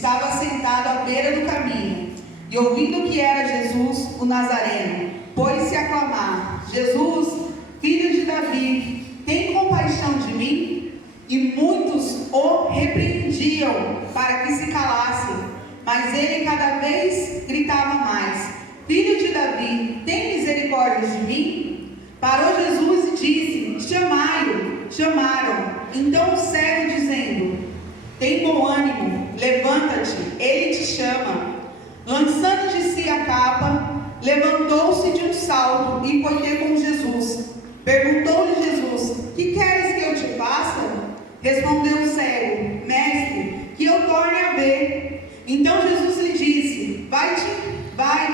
estava sentado à beira do caminho, e ouvindo que era Jesus, o Nazareno, pôs-se a clamar: Jesus, filho de Davi, tem compaixão de mim? E muitos o repreendiam para que se calasse, mas ele cada vez gritava mais: Filho de Davi, tem misericórdia de mim? Parou Jesus e disse: Chamai-o. Chamaram então o cego, dizendo: Tem bom ânimo, levanta-te, ele te chama. Lançando de si a capa, levantou-se de um salto e foi ter com Jesus. Perguntou-lhe Jesus: Que queres que eu te faça? Respondeu o cego: Mestre, que eu torne a ver. Então Jesus lhe disse: Vai,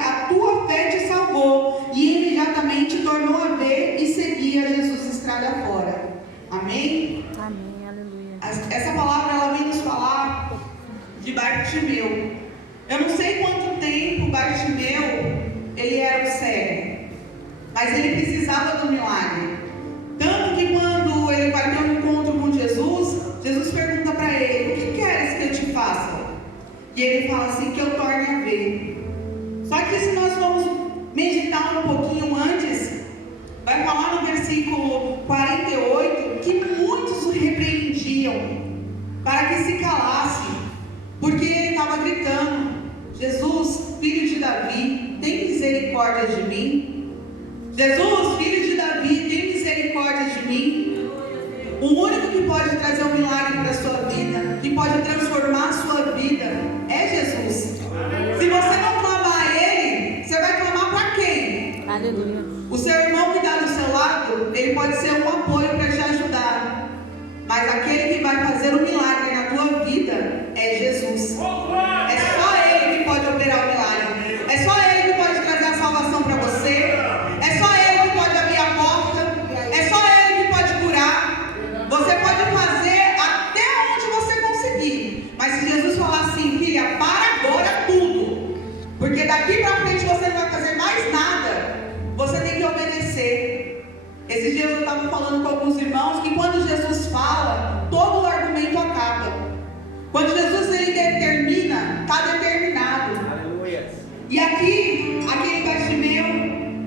a tua fé te salvou. E imediatamente tornou a ver e seguia Jesus estrada fora. Amém? Amém, aleluia. Essa palavra ela vem nos falar de Bartimeu. Eu não sei quanto tempo Bartimeu ele era o cego, mas ele precisava do milagre. Tanto que quando ele vai ter um encontro com Jesus, Jesus pergunta para ele: O que queres que eu te faça? E ele fala assim: Que eu torne a ver. Só que se nós vamos meditar um pouquinho antes, vai falar no versículo 48 que muitos o repreendiam para que se calasse, porque ele estava gritando: Jesus, filho de Davi, tem misericórdia de mim? Jesus, filho de Davi, tem misericórdia de mim? O único que pode trazer um milagre para a sua vida, que pode transformar a sua vida, é Jesus. Se você não clamar a Ele, você vai clamar para quem? Aleluia. O seu irmão que está do seu lado, ele pode ser um apoio para te ajudar, mas aquele que vai fazer o milagre na tua vida é Jesus. É só Ele que pode operar o milagre. É só Ele que pode trazer a salvação para você. É só Ele que pode abrir a porta. É só Ele que pode curar. Você pode fazer até onde você conseguir, mas se Jesus falar assim: filha, para agora tudo, porque daqui para frente você não vai fazer mais nada, você tem que obedecer. Esses dias eu estava falando com alguns irmãos que quando Jesus fala, todo o argumento acaba. Quando Jesus ele determina, está determinado. Aleluia. E aqui, aquele Bartimeu,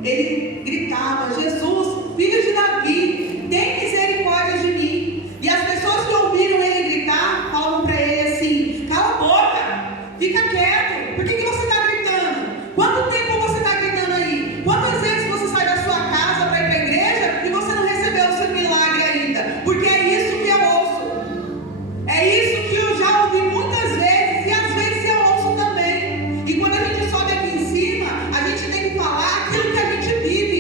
ele gritava: Jesus, filho de Davi, tem misericórdia de mim. E as pessoas que ouviram ele gritar, falavam para ele assim: cala a boca, fica quieto, por que você está gritando? Quanto tempo você está gritando aí? Quantas vezes você sai da sua casa para ir para a igreja e você não recebeu o seu milagre ainda? Porque é isso que eu ouço. É isso que eu já ouvi muitas vezes e às vezes eu ouço também. E quando a gente sobe aqui em cima, a gente tem que falar aquilo que a gente vive.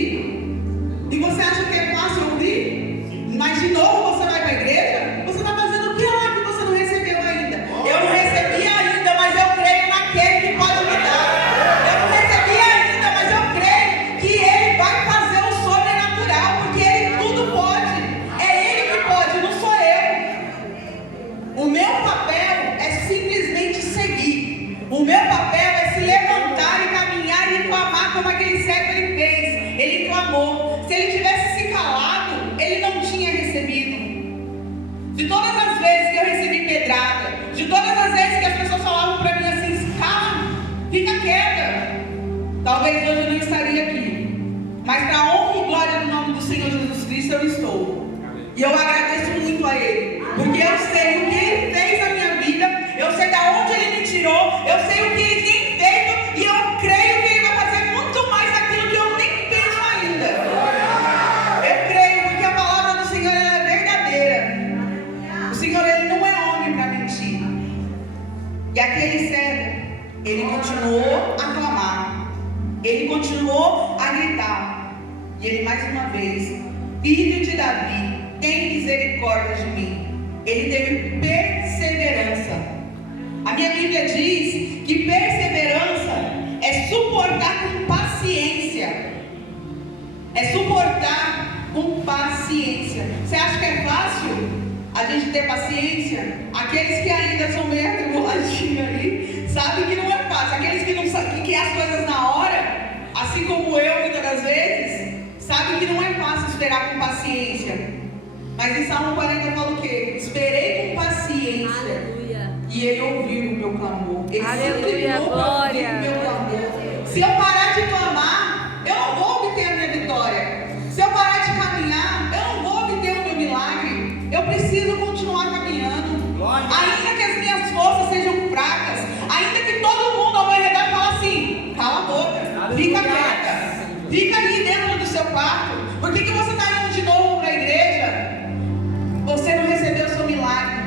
E você acha que é fácil ouvir? Mas de novo você vai para a igreja? Você está fazendo o que lá que você não recebeu ainda? Eu não recebi ainda, mas eu creio naquele que pode me dar. Eu não recebi ainda, mas eu creio que Ele vai fazer o sobrenatural, porque Ele tudo pode. É Ele que pode, não sou eu. O meu papel é simplesmente seguir. O meu papel é se levantar e caminhar e clamar como aquele cego ele fez. Ele clamou. Se ele tivesse se calado, ele não tinha recebido. De todas as vezes que eu recebi pedrada, de todas as vezes que as pessoas falavam para mim assim: calma, fica quieta, talvez hoje eu não estaria aqui. Mas para a honra e glória do nome do Senhor Jesus Cristo eu estou. E eu agradeço muito a Ele, porque eu sei o que Ele fez na minha vida, eu sei de onde Ele me tirou, eu sei o que Ele tem feito, e eu creio que Ele vai fazer muito mais daquilo que eu nem penso ainda. Eu creio, porque a palavra do Senhor ela é verdadeira. O Senhor ele não é homem para mentir. E aquele cego, ele continuou a clamar, ele continuou a gritar, e ele mais uma vez: filho de Davi, tem misericórdia de mim. Ele teve perseverança. A minha Bíblia diz que perseverança é suportar com paciência. É suportar com paciência. Você acha que é fácil a gente ter paciência? Aqueles que ainda são meio atribuladinhos aí, sabem que não é fácil. Aqueles que não sabem que quer as coisas na hora, assim como eu muitas das vezes, sabem que não é fácil esperar com paciência. Mas em Salmo 40 fala o quê? Esperei com paciência. Aleluia. E E Ele ouviu o meu clamor. Ele Aleluia, glória. o meu clamor. Se eu parar de clamar, eu não vou obter a minha vitória. Se eu parar de caminhar, eu não vou obter o meu milagre. Eu preciso continuar caminhando. Glória. Ainda que as minhas forças sejam fracas, ainda que todo mundo ao meu redor fale assim, cala a boca, fica quieta, fica ali dentro do seu quarto. Por que você está indo de novo para a igreja? Você não recebeu o seu milagre.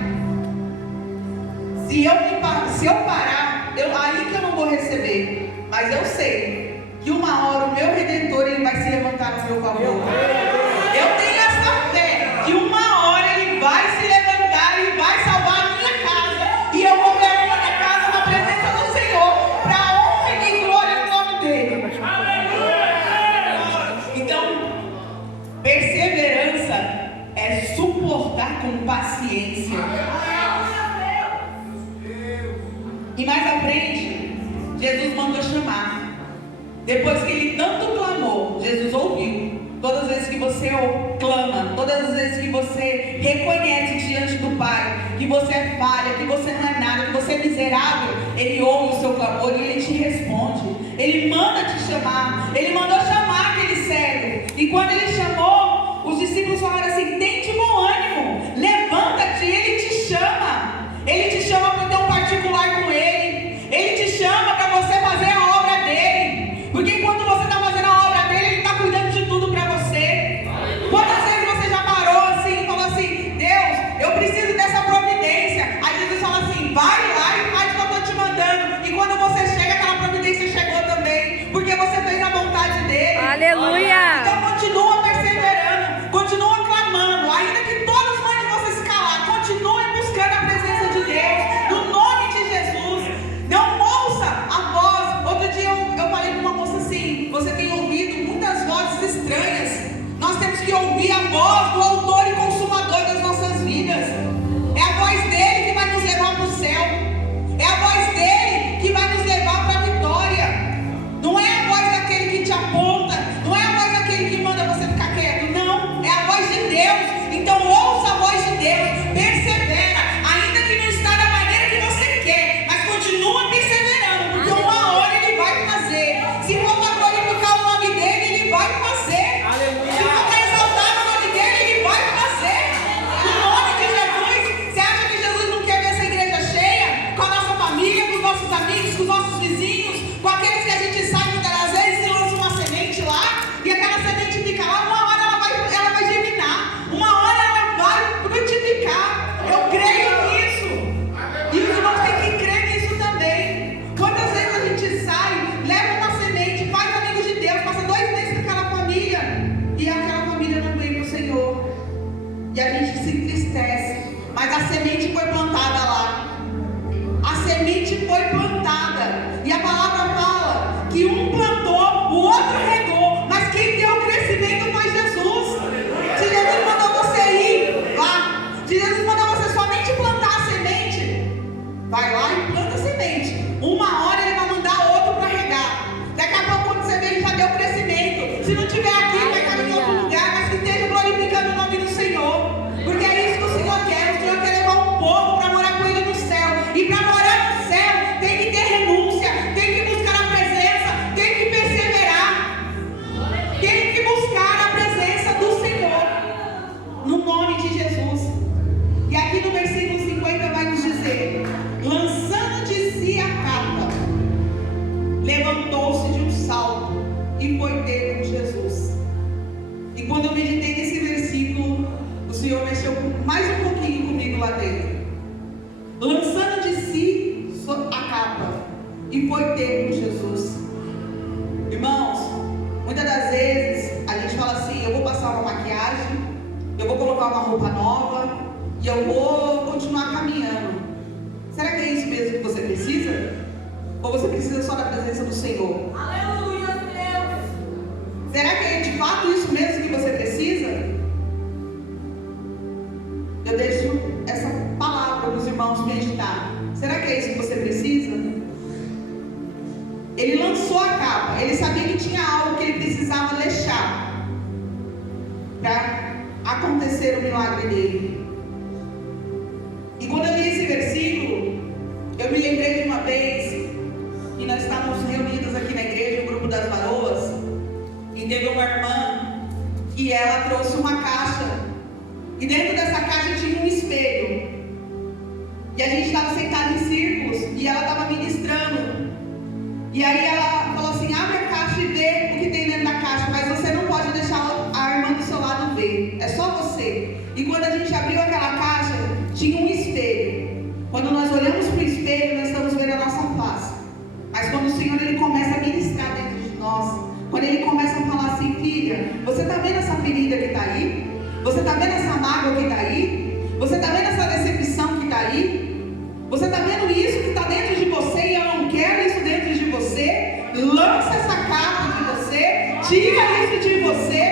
Se eu parar, aí que eu não vou receber. Mas eu sei que uma hora o meu Redentor ele vai se levantar no meu favor. Eu tenho essa fé que uma hora ele vai se levantar e vai salvar a minha casa. E eu vou ver a minha casa na presença do Senhor, para a honra e glória do nome dele. Então, perseverança é suportar com paciência. E mais à frente, Jesus mandou chamar. Depois que ele tanto clamou, Jesus ouviu. Todas as vezes que você clama, todas as vezes que você reconhece diante do Pai que você é falha, que você não é nada, que você é miserável, Ele ouve o seu clamor e Ele te responde. Ele manda te chamar. Ele mandou chamar aquele cego. E quando Ele chamou, os discípulos falaram assim: tem de bom ânimo, levanta-te. Ele te chama. Ele te chama para ter um particular com Ele. Ele te chama para você fazer a obra dele. Porque enquanto você está fazendo a obra dele, Ele está cuidando de tudo para você. Quantas vezes você já parou assim e falou assim: Deus, eu preciso dessa providência. Aí Jesus fala assim: vai lá e faz o que eu estou te mandando. E quando você chega, aquela providência chegou também. Porque você fez a vontade dele. Aleluia! Então continua perseverando, continua clamando. Ainda que todos mandem você se calar, continue buscando a presença de Deus, no nome de Jesus. Não ouça a voz. Outro dia eu falei com uma moça assim: você tem ouvido muitas vozes estranhas. Nós temos que ouvir a voz do autor e consumador das nossas vidas. É a voz dele que vai nos levar para o céu. É a voz dele que vai nos levar para a vitória. Não é a voz daquele que te aponta, não é a voz daquele que manda você ficar quieto. Não, é a voz de Deus. Então ouça a voz de Deus, persevera, ainda que não está da maneira que você quer, mas continua perseverando, porque uma hora Ele vai fazer. Se for para glorificar o nome dele, Ele vai fazer. Aleluia. Se for para exaltar o nome dele, Ele vai fazer. No nome de Jesus. Você acha que Jesus não quer ver essa igreja cheia? Com a nossa família, com os nossos amigos, com os nossos vizinhos, com aqueles que a gente sabe muitas das vezes e lança uma semente lá, e aquela semente fica lá. Uma hora ela vai germinar, uma hora ela vai frutificar. Eu creio nisso. E os irmãos têm que crer nisso também. Quantas vezes a gente sai, leva uma semente, faz amigo de Deus, passa 2 meses com aquela família, e aquela família não vem para o Senhor. E a gente se entristece. Mas a semente foi plantada lá. A semente foi plantada. E a palavra fala que um plantou, o outro regou, mas quem deu o crescimento foi Jesus. Se Jesus mandou você ir, vá. Se Jesus mandou você somente plantar a semente, vai lá e planta a semente. Uma hora Ele vai mandar outro para regar. Daqui a pouco, quando você vê, Ele já deu crescimento. Se não estiver aqui, vai estar em outro lugar, mas que esteja glorificando o nome do Senhor. Porque é isso que o Senhor quer. O Senhor quer levar um povo para morar com Ele no céu. E para morar no céu, tem que ter renúncia, tem que buscar a presença, tem que perseverar, tem que buscar a presença do Senhor, no nome de Jesus. E aqui no versículo 50 vai nos dizer: lançando de si a capa, levantou-se de um salto e foi ter com Jesus. E quando eu meditei nesse versículo, o Senhor mexeu mais um pouquinho comigo lá dentro. Lançando de si a capa e foi ter com Jesus. Irmãos, muitas das vezes a gente fala assim: eu vou passar uma maquiagem, eu vou colocar uma roupa nova e eu vou continuar caminhando. Será que é isso mesmo que você precisa? Ou você precisa só da presença do Senhor? Aleluia, Deus. Será que é de fato isso mesmo que você precisa? Eu deixo essa palavra para os irmãos meditar. Será que é isso que você precisa? Ele lançou a capa. Ele sabia que tinha algo que ele precisava deixar para acontecer o milagre dele. E quando eu li esse versículo, Eu me lembrei de uma vez que nós estávamos reunidos aqui na igreja, o grupo das varoas, e teve uma irmã que ela trouxe uma caixa, e dentro dessa caixa tinha um espelho, e a gente estava sentado em círculos, e ela estava ministrando, e aí ela falou assim: abre a caixa e vê o que tem dentro da caixa, mas você não pode deixar a irmã do seu lado ver, é só você. E quando a gente abriu aquela caixa, tinha um espelho. Quando nós olhamos para o espelho, nós estamos vendo a nossa face. Mas quando o Senhor ele começa a ministrar dentro de nós, quando Ele começa a falar assim: filha, você está vendo essa ferida que está aí? Você está vendo essa mágoa que está aí? Você está vendo essa decepção que está aí? Você está vendo isso que está dentro de você e eu não quero isso dentro de você? Lança essa capa de você, tira isso de você.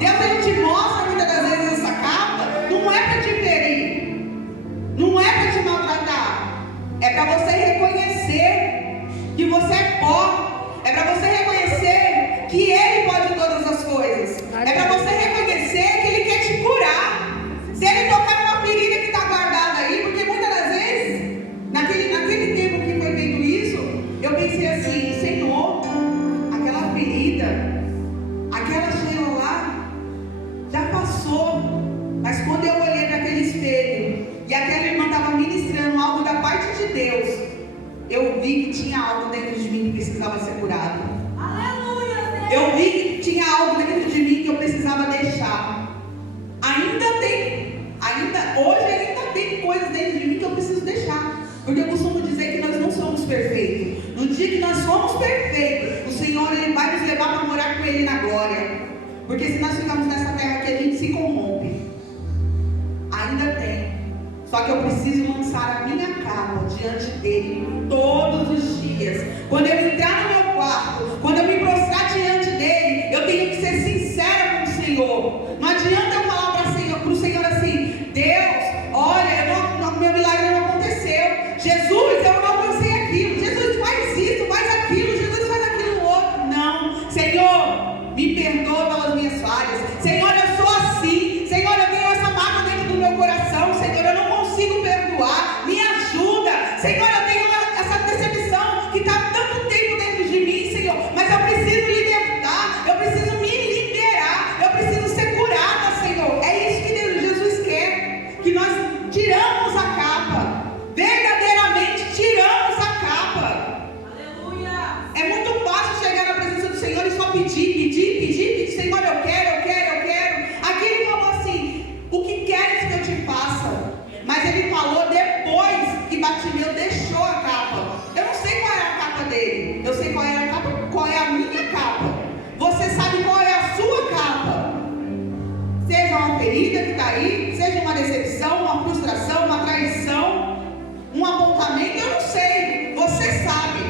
Deus ele te mostra muitas das vezes essa capa, não é para te ferir, não é para te maltratar, é para você reconhecer que você é pó, é para você reconhecer que Ele pode todas as coisas, é para você reconhecer que Ele quer te curar. Se Ele tocar numa ferida que está guardada aí, porque muitas das vezes, naquele tempo que foi feito isso, eu pensei assim: Senhor, aquela ferida, aquela Sheila lá, já passou. Mas quando eu olhei para aquele espelho e aquela irmã estava ministrando algo da parte de Deus, eu vi que tinha algo dentro de mim que precisava ser curado. Aleluia! Eu vi que tinha algo dentro de mim que eu precisava deixar. Hoje ainda tem coisas dentro de mim que eu preciso deixar. Porque eu costumo dizer que nós não somos perfeitos. No dia que nós somos perfeitos, o Senhor ele vai nos levar para morar com Ele na glória. Porque se nós ficamos nessa terra aqui, a gente se corrompe. Ainda tem. Só que eu preciso lançar a minha capa diante dele todos os dias. Quando eu entrar no meu quarto, quando eu me prostrar diante dele, eu tenho que ser sincera com o Senhor. Não adianta eu falar para o Senhor assim: Deus, olha, meu milagre não aconteceu. Jesus, eu não alcancei aquilo. Jesus, faz isso, faz aquilo. Jesus, faz aquilo outro. Não. Senhor, me perdoa pelas minhas falhas. Senhor, eu sou assim. Senhor, eu tenho essa mágoa dentro do meu coração. Senhor, eu não consigo perdoar. Me ajuda. Senhor, eu tenho essa decepção que está há tanto tempo dentro de mim, Senhor. Mas eu preciso libertar. Eu preciso me liberar. Eu preciso ser curada, Senhor. É isso que Jesus quer. Que nós tiramos a capa. Verdadeiramente tiramos a capa. Aleluia! É muito fácil chegar na presença do Senhor e só pedir. Senhor, eu quero. Aqui ele falou assim: o que queres que eu te faça? Mas ele falou depois que Bartimeu deixou a capa. Eu não sei qual é a capa dele. Eu sei qual é a capa, qual é a minha capa. Você sabe qual é a sua capa. Seja uma ferida que está aí, seja uma decepção, uma frustração, uma traição, um apontamento, eu não sei. Você sabe.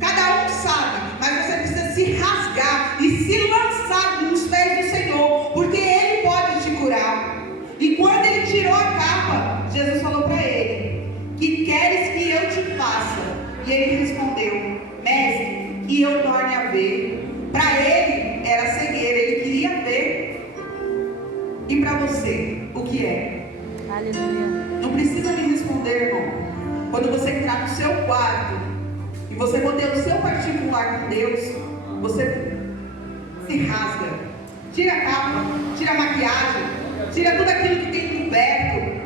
Cada um sabe. Mas você precisa se rasgar e se lançar nos pés do Senhor, porque Ele pode te curar. E quando Ele tirou a capa, Jesus falou para ele: que queres que eu te faça? E ele respondeu: mestre, que eu torne a ver. Para ele era cegueira, ele queria ver. E para você, o que é? Aleluia. Não precisa me responder, irmão. Quando você entrar no seu quarto e você for ter o seu particular com Deus, você se rasga. Tira a capa, tira a maquiagem, tira tudo aquilo que tem coberto.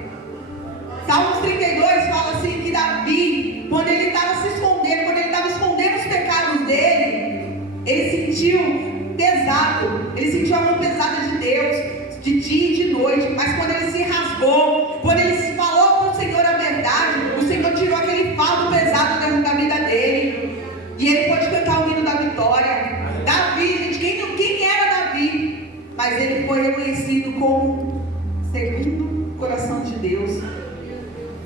Salmos 32 fala assim que Davi, quando ele estava se escondendo, quando ele estava escondendo os pecados dele, ele sentiu pesado, ele sentiu a mão pesada de Deus, de dia e de noite. Mas quando ele se rasgou, quando ele se falou com o Senhor a verdade, o Senhor tirou aquele fardo pesado da vida dele, e ele pôde cantar o hino da vitória. Davi, gente, quem era Davi? Mas ele foi reconhecido como segundo o coração de Deus.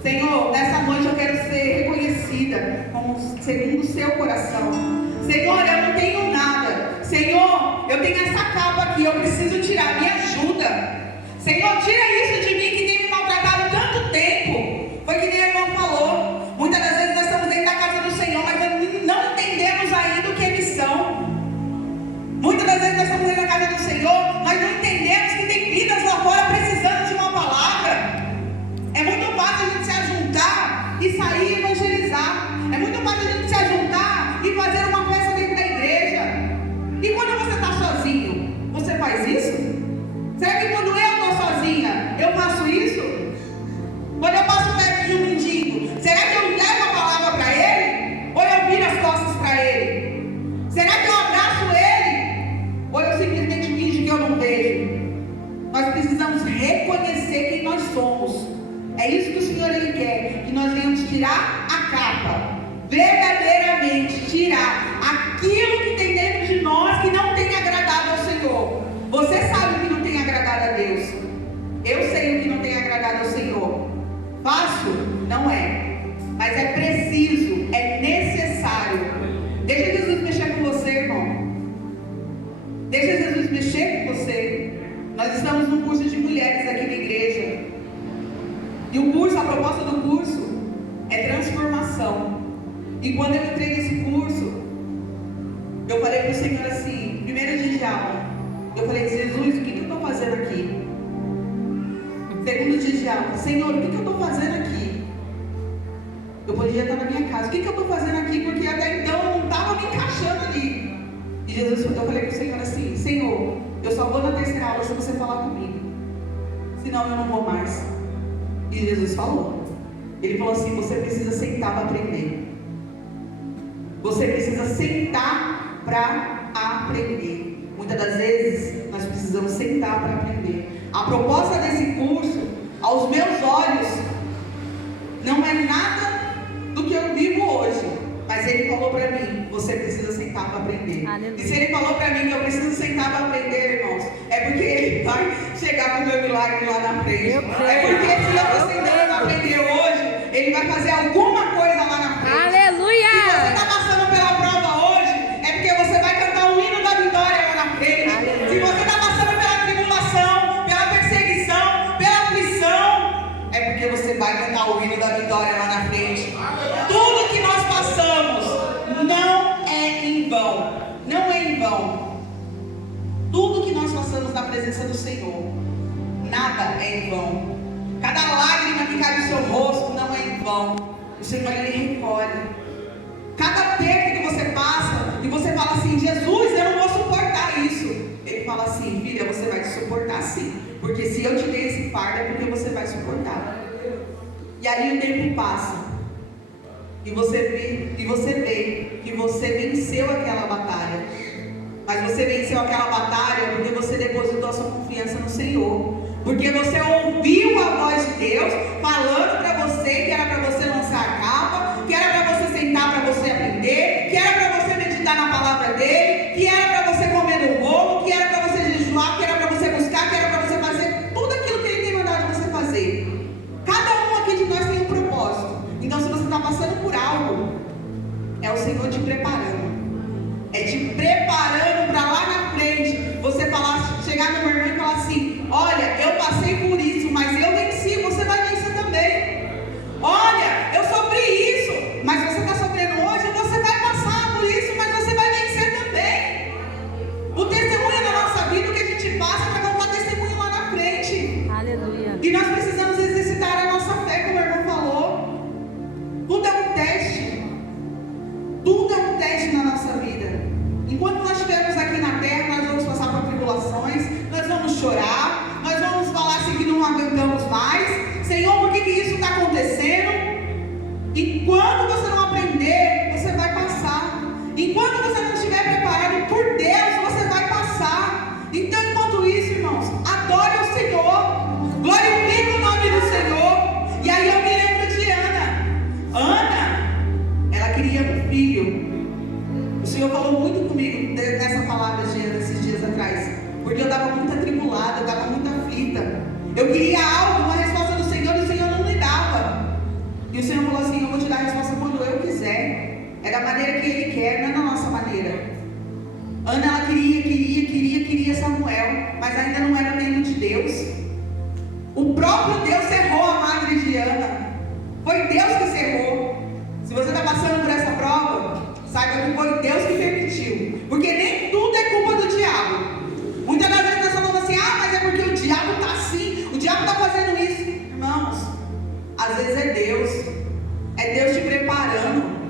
Senhor, nessa noite eu quero ser reconhecida como segundo o seu coração. Senhor, eu não tenho nada. Senhor, eu tenho essa capa aqui, eu preciso tirar, me ajuda. Senhor, tira isso de mim que tem me maltratado tanto tempo. Foi que nem o irmão falou. Muitas das vezes nós estamos dentro da casa do Senhor, mas não entendemos ainda o que é missão. Muitas das vezes nós estamos dentro da casa do Senhor, nós não entendemos que tem vidas lá fora precisando de uma palavra. É muito fácil a gente se ajuntar e sair evangelizando. tirar a capa, verdadeiramente tirar aquilo que tem dentro de nós que não tem agradado ao Senhor. Você sabe o que não tem agradado a Deus. Eu sei o que não tem agradado ao Senhor. Fácil? Não é. Mas é preciso, é necessário. Deixa Jesus mexer com você, irmão. Deixa Jesus mexer com você. Nós estamos num curso de mulheres aqui na igreja. E o curso, a proposta do curso é transformação. E quando eu entrei nesse curso, eu falei para o Senhor assim, primeiro dia de aula, eu falei, Jesus, o que eu estou fazendo aqui? Segundo dia de aula, Senhor, o que eu estou fazendo aqui? Eu podia estar na minha casa, o que eu estou fazendo aqui? Porque até então eu não estava me encaixando ali. E Jesus, eu falei para o Senhor assim, Senhor, eu só vou na terceira aula se você falar comigo. Senão eu não vou mais. E Jesus falou. Ele falou assim, você precisa sentar para aprender. Você precisa sentar para aprender. Muitas das vezes nós precisamos sentar para aprender. A proposta desse curso, aos meus olhos, não é nada do que eu vivo hoje. Mas ele falou para mim, você precisa sentar para aprender. Aleluia. E se ele falou para mim que eu preciso sentar para aprender, irmãos, é porque ele vai chegar com o meu milagre lá na frente. É porque se eu estou sentando para aprender hoje, ele vai fazer alguma coisa lá na frente. Aleluia! Se você está passando pela prova hoje, é porque você vai cantar o hino da vitória lá na frente. Aleluia. Se você está passando pela tribulação, pela perseguição, pela aflição, é porque você vai cantar o hino da vitória lá na frente. Tudo que nós passamos não é em vão. Não é em vão. Tudo que nós passamos na presença do Senhor, nada é em vão. Cada lágrima que cai no seu rosto não é em vão. O Senhor, Ele recolhe. Cada perda que você passa, e você fala assim, Jesus, eu não vou suportar isso. Ele fala assim, filha, você vai suportar sim. Porque se eu te dei esse fardo, é porque você vai suportar. E aí o tempo passa. E você vê que você venceu aquela batalha. Mas você venceu aquela batalha porque você depositou a sua confiança no Senhor. Porque você ouviu a voz de Deus falando para você que era para você lançar a capa, que era para você sentar para você aprender, que era para você meditar na palavra dele, que era para você comer no bolo, que era para você jejuar, que era para você buscar, que era para você fazer tudo aquilo que ele tem mandado você fazer. Cada um aqui de nós tem um propósito. Então se você está passando por algo, é o Senhor te preparando. É te preparando para lá na frente. Você falar, chegar no meu irmão e falar assim, olha, eu passei por isso, mas eu venci, você vai vencer também. Olha, eu sofri isso, mas você está sofrendo hoje, você vai passar por isso, mas você vai vencer também. O testemunho da nossa vida, o que a gente passa é para contar testemunho lá na frente. Aleluia. E nós precisamos exercitar a nossa fé, como o irmão falou. Tudo é um teste. Tudo é um teste na nossa vida. Enquanto nós estivermos aqui na terra, nós vamos passar por tribulações, nós vamos chorar, nós vamos falar assim que não aguentamos mais. Senhor, por que isso está acontecendo? Enquanto você não aprender, você vai passar. Enquanto você não estiver preparado por Deus, você vai passar. Então, enquanto isso, irmãos, adore o Senhor, glorifique o nome do Senhor. E aí eu me lembro de Ana. Ana, ela queria um filho. O Senhor falou muito comigo nessa palavra de Ana esses dias atrás, porque eu estava muito atribulada, eu estava muito aflita. Eu queria algo, uma resposta do Senhor, e o Senhor não me dava. E o Senhor falou assim, eu vou te dar a resposta quando eu quiser. É da maneira que Ele quer, não é da nossa maneira. Ana, ela queria Samuel, mas ainda não era o tempo de Deus. O próprio Deus cerrou a madre de Ana. Foi Deus que cerrou. Se você está passando por essa prova, saiba que foi Deus que permitiu. Porque nem tudo é culpa do diabo. Muitas das vezes nós falamos assim, mas é porque o diabo está assim, o diabo está fazendo isso. Irmãos, às vezes é Deus. É Deus te preparando.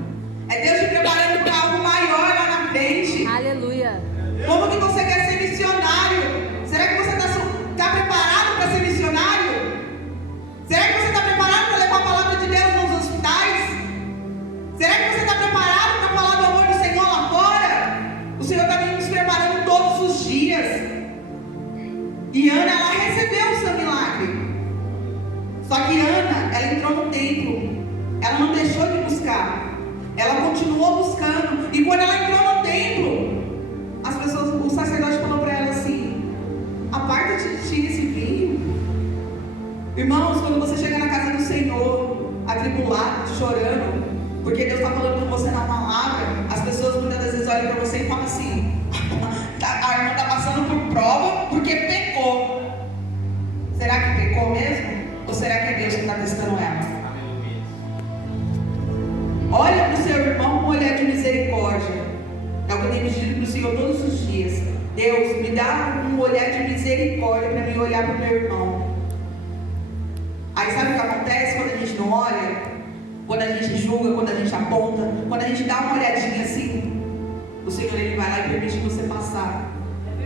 É Deus te preparando para algo maior lá na frente. Aleluia. Como que você quer ser missionário? Será que você está preparado para ser missionário? Será que você está preparado para levar a palavra de Deus nos hospitais? Será que você está preparado para falar do amor do Senhor lá fora? O Senhor está nos preparando todos os dias. E Ana, ela recebeu o seu milagre. Só que Ana, ela entrou no templo Ela não deixou de buscar. Ela continuou buscando. E quando ela entrou no templo, as pessoas, o sacerdote falou para ela assim: aparta-te de ti esse vinho. Irmãos, quando você chega na casa do Senhor, atribulado, chorando, porque Deus está falando com você na palavra, as pessoas muitas das vezes olham para você e falam assim: a irmã está passando por prova porque pecou. Será que pecou mesmo? Ou será que é Deus que está testando ela? Olha para o seu irmão com um olhar de misericórdia. É o que eu tenho pedido para o Senhor todos os dias. Deus, me dá um olhar de misericórdia para mim olhar para o meu irmão. Aí sabe o que acontece quando a gente não olha? Quando a gente julga, quando a gente aponta, quando a gente dá uma olhadinha assim, o Senhor ele vai lá e permite você passar,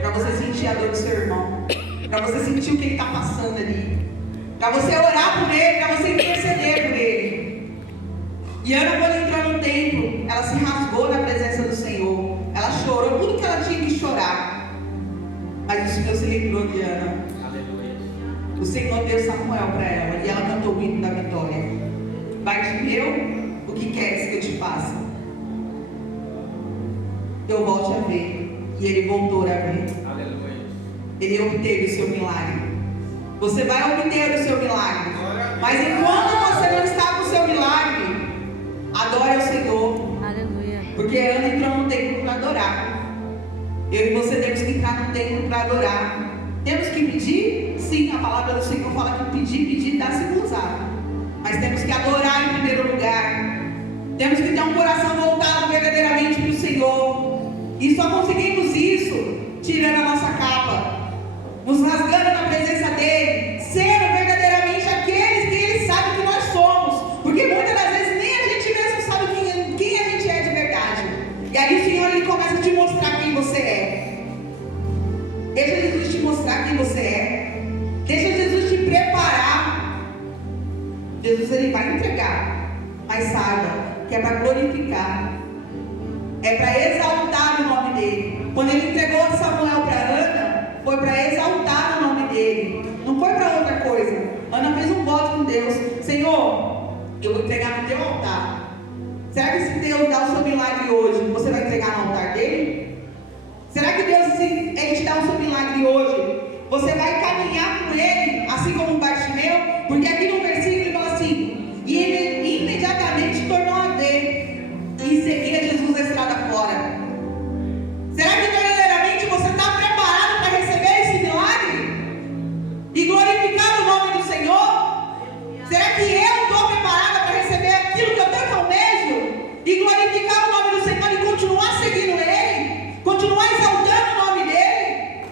para você sentir a dor do seu irmão, para você sentir o que ele está passando ali, para você orar por ele, para você interceder por ele. E Ana, quando entrou no templo, ela se rasgou na presença do Senhor, ela chorou tudo que ela tinha que chorar, mas o Senhor se lembrou de Ana. O Senhor deu Samuel para ela e ela cantou o hino da vitória. Bartimeu, o que queres que eu te faça? Eu volte a ver. E ele voltou a ver. Aleluia. Ele obteve o seu milagre. Você vai obter o seu milagre. Mas enquanto você não está com o seu milagre, adore ao Senhor. Aleluia. Porque Ana entrou no templo para adorar. Eu e você temos que entrar no templo para adorar. Temos que pedir? Sim, a palavra do Senhor fala que pedir, dá-se usar. Mas temos que adorar em primeiro lugar. Temos que ter um coração voltado verdadeiramente para o Senhor. E só conseguimos isso tirando a nossa capa, nos rasgando na presença dEle, sendo verdadeiramente aqueles que Ele sabe que nós somos. Porque muitas das vezes nem a gente mesmo sabe quem a gente é de verdade. E aí o Senhor ele começa a te mostrar quem você é. Deixa Jesus te mostrar quem você é. Deixa Jesus te preparar. Jesus ele vai entregar, mas saiba que é para glorificar, é para exaltar o nome dele. Quando ele entregou Samuel para Ana, foi para exaltar o nome dele, não foi para outra coisa. Ana fez um voto com Deus: Senhor, eu vou entregar no teu altar. Será que se Deus dá o seu milagre hoje, você vai entregar no altar dele? Será que Deus, se ele te dá o seu milagre hoje, você vai caminhar com ele, assim como Bartimeu? Porque aqui no versículo ele fala assim: e ele imediatamente tornou a ver e seguia Jesus a estrada fora. Será que verdadeiramente você está preparado para receber esse milagre? E glorificar o nome do Senhor? Será que eu estou preparada para receber aquilo que eu tanto almejo? E glorificar o nome do Senhor e continuar seguindo Ele? Continuar exaltando o nome dEle?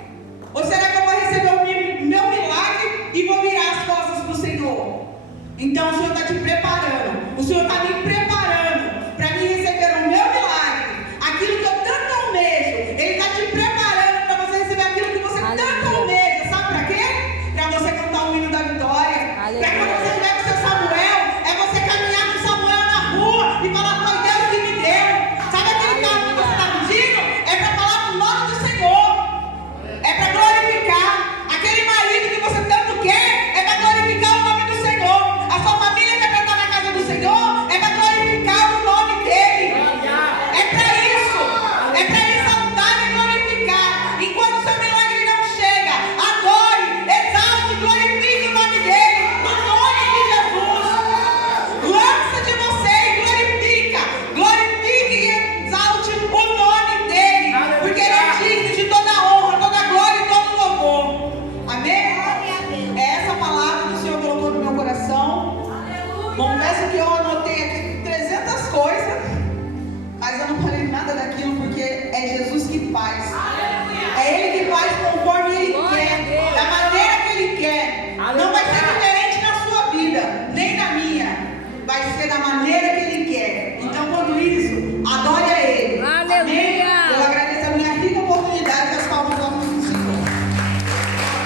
Ou será que eu vou receber o meu milagre e vou virar as costas para o Senhor? Então o Senhor está te preparando. O Senhor está me preparando para me receber o meu milagre. Aquilo que eu tanto almejo. Ele está te preparando para você receber aquilo que você tanto almeja. Sabe para quê? Para você cantar o hino da vitória. Para quando você estiver com o seu Samuel, é você caminhar com Samuel na rua e falar: foi Deus que me deu. Sabe aquele carro que você está pedindo? É para falar com o nome do Senhor. É para glorificar. Aquele marido que você tanto quer, é para glorificar o nome do Senhor. A sua família quer estar na casa do Senhor, é para glorificar o nome dEle. É para isso. É para exaltar e glorificar. Enquanto o seu milagre não chega, adore, exalte, glorifique o nome dEle. No nome de Jesus. Lança de você e glorifica. Glorifique e exalte o nome dEle. Porque Ele é digno de toda honra, toda glória e todo louvor. Amém? É essa palavra que o Senhor colocou no meu coração. Confesso que eu anotei aqui 300 coisas, mas eu não falei nada daquilo porque é Jesus que faz. É Ele que faz conforme Ele quer, da maneira que Ele quer. Não vai ser diferente na sua vida, nem na minha. Vai ser da maneira que Ele quer. Então, quando isso, adore